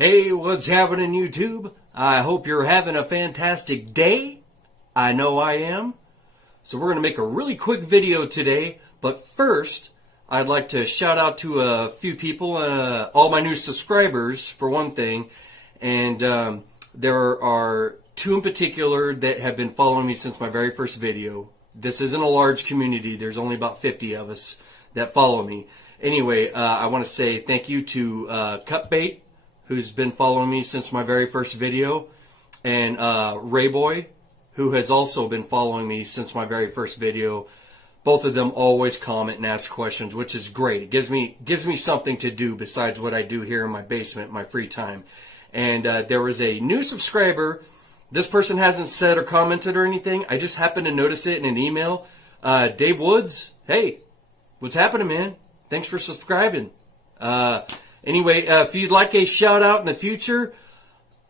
Hey, what's happening, YouTube? I hope you're having a fantastic day. I know I am. So we're going to make a really quick video today, but first, I'd like to shout out to a few people, all my new subscribers, for one thing, and there are two in particular that have been following me since my very first video. This isn't a large community. There's only about 50 of us that follow me. Anyway, I want to say thank you to Cutbait, who's been following me since my very first video, and Rayboy, who has also been following me since my very first video. Both of them always comment and ask questions, which is great. It gives me something to do besides what I do here in my basement, my free time. And there was a new subscriber. This person hasn't said or commented or anything. I just happened to notice it in an email. Dave Woods, hey, what's happening, man? Thanks for subscribing. Anyway, if you'd like a shout out in the future,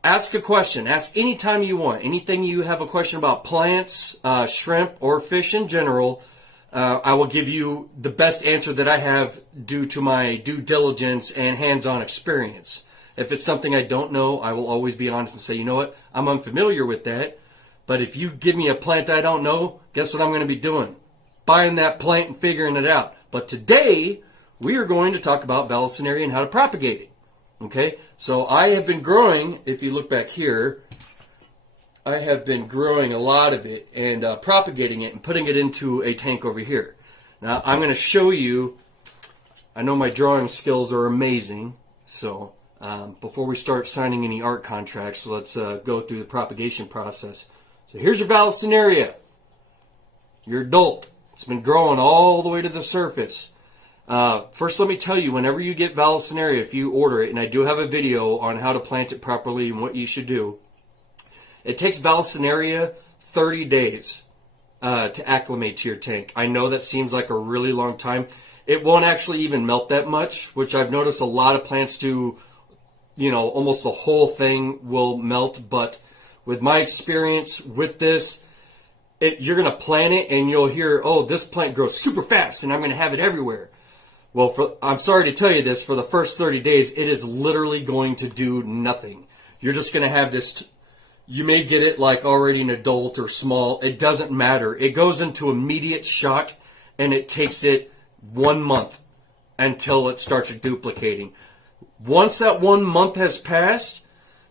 ask a question. Ask anytime you want. Anything you have a question about plants, shrimp, or fish in general, I will give you the best answer that I have due to my due diligence and hands-on experience. If it's something I don't know, I will always be honest and say, you know what, I'm unfamiliar with that. But if you give me a plant I don't know, guess what I'm going to be doing? Buying that plant and figuring it out. But today, we are going to talk about Vallisneria and how to propagate it. Okay, so I have been growing, if you look back here, I have been growing a lot of it and propagating it and putting it into a tank over here. Now, I'm going to show you, I know my drawing skills are amazing, so before we start signing any art contracts, let's go through the propagation process. So here's your Vallisneria, your adult. It's been growing all the way to the surface. First, let me tell you, whenever you get Vallisneria, if you order it, and I do have a video on how to plant it properly and what you should do, it takes Vallisneria 30 days to acclimate to your tank. I know that seems like a really long time. It won't actually even melt that much, which I've noticed a lot of plants do, you know, almost the whole thing will melt. But with my experience with this, you're going to plant it and you'll hear, oh, this plant grows super fast and I'm going to have it everywhere. Well, I'm sorry to tell you this, for the first 30 days, it is literally going to do nothing. You're just going to have this, you may get it like already an adult or small, it doesn't matter. It goes into immediate shock and it takes it 1 month until it starts duplicating. Once that 1 month has passed,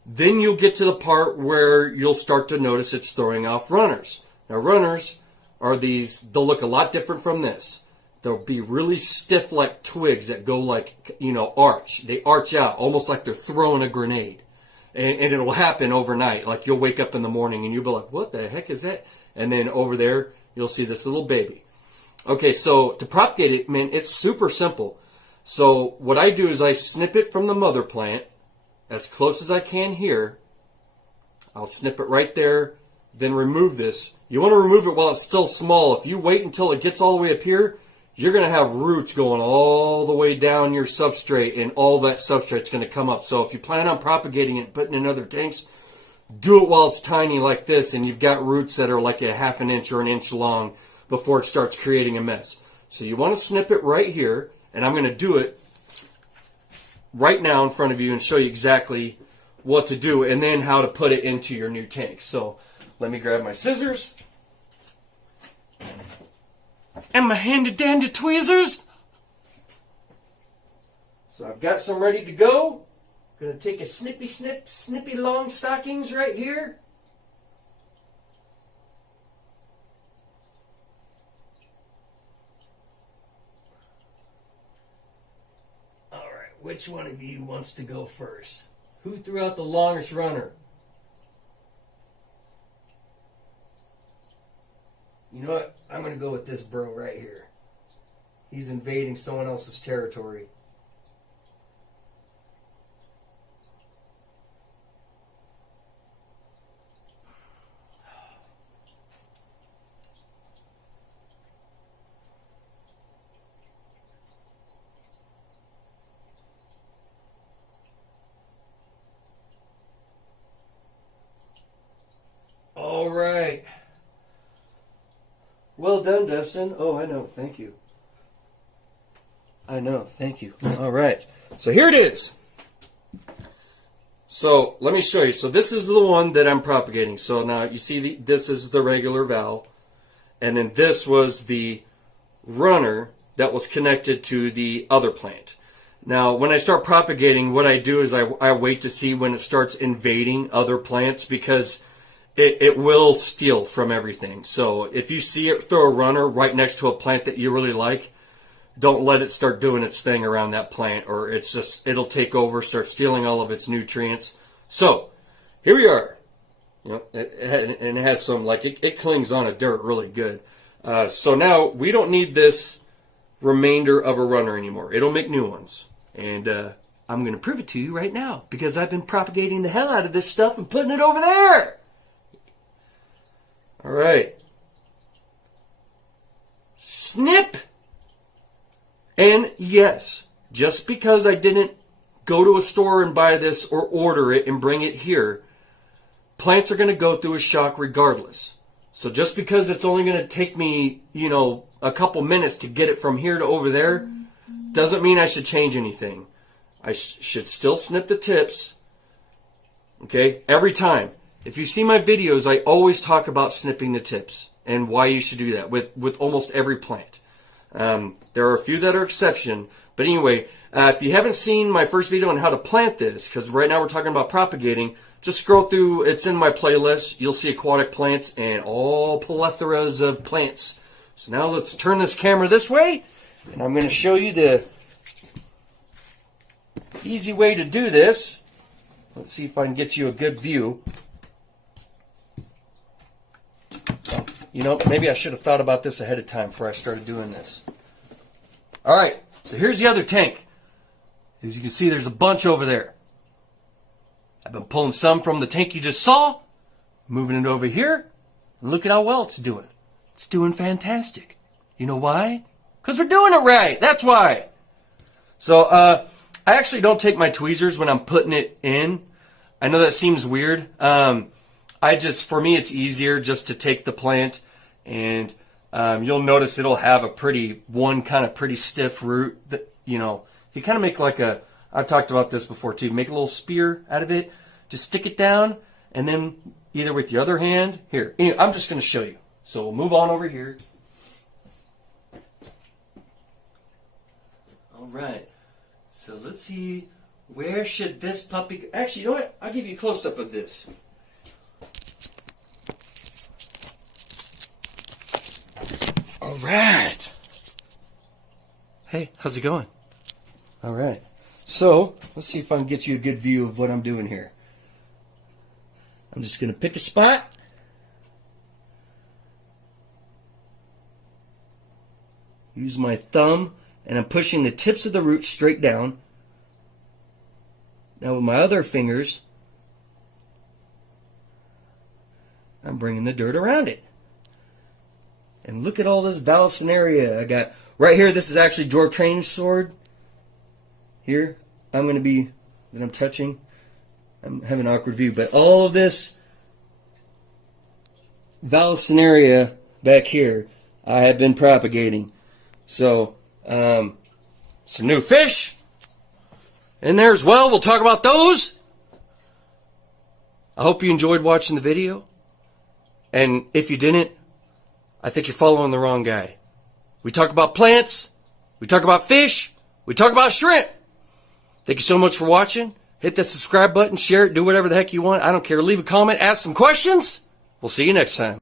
then you'll get to the part where you'll start to notice it's throwing off runners. Now runners are these, they'll look a lot different from this. They'll be really stiff like twigs that go like, you know, arch. They arch out almost like they're throwing a grenade. And it'll happen overnight. Like you'll wake up in the morning and you'll be like, what the heck is that? And then over there, you'll see this little baby. Okay, so to propagate it, man, it's super simple. So what I do is I snip it from the mother plant as close as I can here. I'll snip it right there, then remove this. You want to remove it while it's still small. If you wait until it gets all the way up here, you're going to have roots going all the way down your substrate, and all that substrate's going to come up. So if you plan on propagating it and putting in other tanks, do it while it's tiny like this, and you've got roots that are like a ½ an inch or an inch long before it starts creating a mess. So you want to snip it right here, and I'm going to do it right now in front of you and show you exactly what to do and then how to put it into your new tank. So let me grab my scissors and my handy-dandy tweezers. So I've got some ready to go. Gonna take a snippy long stockings right here. Alright, which one of you wants to go first? Who threw out the longest runner? You know what? I'm going to go with this bro right here. He's invading someone else's territory. All right. Well done, Dustin. Oh, I know. Thank you. I know. Thank you. All right. So here it is. So let me show you. So this is the one that I'm propagating. So now you see this is the regular valve, and then this was the runner that was connected to the other plant. Now when I start propagating, what I do is I wait to see when it starts invading other plants, because it will steal from everything. So if you see it throw a runner right next to a plant that you really like, don't let it start doing its thing around that plant, or it'll take over, start stealing all of its nutrients. So here we are. You know, and it has some, like, it clings on to dirt really good. So now we don't need this remainder of a runner anymore. It'll make new ones. And I'm going to prove it to you right now, because I've been propagating the hell out of this stuff and putting it over there. All right. Snip. And yes, just because I didn't go to a store and buy this or order it and bring it here, plants are going to go through a shock regardless. So just because it's only going to take me, you know, a couple minutes to get it from here to over there, doesn't mean I should change anything. I should still snip the tips, okay, every time. If you see my videos, I always talk about snipping the tips and why you should do that with almost every plant. There are a few that are exception, but anyway, if you haven't seen my first video on how to plant this, because right now we're talking about propagating, just scroll through. It's in my playlist. You'll see aquatic plants and all plethoras of plants. So now let's turn this camera this way, and I'm going to show you the easy way to do this. Let's see if I can get you a good view. You know, maybe I should have thought about this ahead of time before I started doing this. All right, so here's the other tank. As you can see, there's a bunch over there. I've been pulling some from the tank you just saw, moving it over here, and look at how well it's doing. It's doing fantastic. You know why? Because we're doing it right. That's why. So I actually don't take my tweezers when I'm putting it in. I know that seems weird. For me, it's easier just to take the plant, and you'll notice it'll have a pretty stiff root. That, you know, if you kind of make like I've talked about this before too, make a little spear out of it, just stick it down, and then either with the other hand, here. Anyway, I'm just going to show you. So we'll move on over here. All right. So let's see, where should this puppy go? Actually, you know what? I'll give you a close-up of this. All right. Hey, how's it going? All right. So, let's see if I can get you a good view of what I'm doing here. I'm just going to pick a spot. Use my thumb, and I'm pushing the tips of the roots straight down. Now with my other fingers, I'm bringing the dirt around it. And look at all this Vallisneria I got. Right here, this is actually dwarf training sword. Here, I'm touching. I'm having an awkward view, but all of this Vallisneria back here, I have been propagating. So, some new fish in there as well. We'll talk about those. I hope you enjoyed watching the video. And if you didn't, I think you're following the wrong guy. We talk about plants, we talk about fish, we talk about shrimp. Thank you so much for watching. Hit that subscribe button, share it, do whatever the heck you want. I don't care. Leave a comment, ask some questions. We'll see you next time.